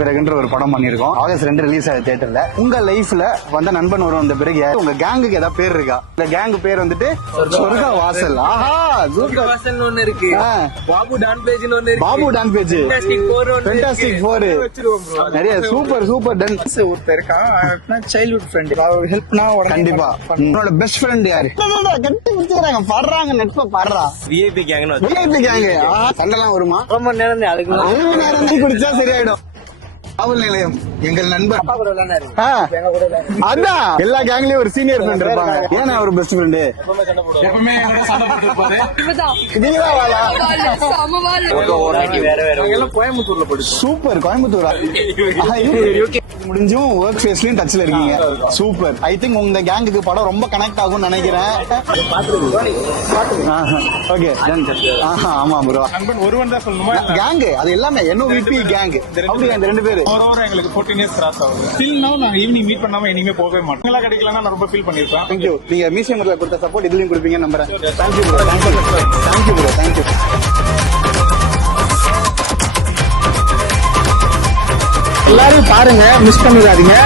பிறகுன்ற ஒரு படம் பண்ணிருக்கோம். ஆகஸ்ட் 2 ரிலீஸ் ஆகுது தியேட்டர்ல. உங்க லைஃப்ல வந்த நண்பன் வரும் வந்த பிறகு உங்க கேங்குக்கு ஏதாவது பேர் இருக்கா? இந்த கேங்கு பேர் வந்துட்டு சொர்க்க வாசல். ஆஹா சூப்பர் வாசல் ஒன்னு இருக்கு. பாபு டான் பேஜ் ஒன்னு இருக்கு. பாபு டான் பேஜ் ஃபேண்டாஸ்டிக் 4 நிறைய சூப்பர் சூப்பர் டன். ஒருத்தர் இருக்கா சைல்ட்ஹுட் ஃப்ரெண்ட். ஹெல்ப்னா கண்டிப்பா. உன்னோட பெஸ்ட் ஃப்ரெண்ட் யாரு? கட்டி பிடிச்சாங்க பாடுறாங்க நெட்ல பாடுறா. VIP gang. VIP gang. சண்டெல்லாம் வருமா? ரொம்ப நேரம் அதுக்கு குடிச்சா சரியாயிடும். காவல் நிலையம் எங்கள் நண்பர் அதான் எல்லா கேங்லயும் ஒரு சீனியர் ஃப்ரெண்ட் இருப்பாங்க. ஏன்னா ஒரு பெஸ்ட் ஃப்ரெண்டு கோயம்புத்தூர்ல படிச்சு. சூப்பர் கோயம்புத்தூரா? முடிஞ்சும் ஒர்க் ஃபேஸ்லயும் டச்ல இருக்கீங்க. சூப்பர். ஐ திங்க் உங்க கேங்குக்கு படம் ரொம்ப கனெக்ட் ஆகும்னு நினைக்கிறேன். ஓகே ஆமா ப்ரோ. நண்பன் ஒருவன் தான் சொல்லணுமா? கேங் அது எல்லாமே NOVP கேங். அப்படியே அந்த ரெண்டு பேரு எங்களுக்கு 14 இயர்ஸ் கிராஸ் ஆகுது. ஸ்டில் நவ நான் ஈவினிங் மீட் பண்ணாம இனிமே போகவே மாட்டேன். நல்லா கிடைக்கலன்னா நான் ரொம்ப ஃபீல் பண்ணிருப்பேன். Thank you. நீங்க மியூசியம்ல கொடுத்த சப்போர்ட் இதுலயும் கொடுப்பீங்க நம்புறேன். Thank you bro. Thank you bro. Thank you. எல்லாரும் பாருங்க, மிஸ் பண்ணிடாதீங்க.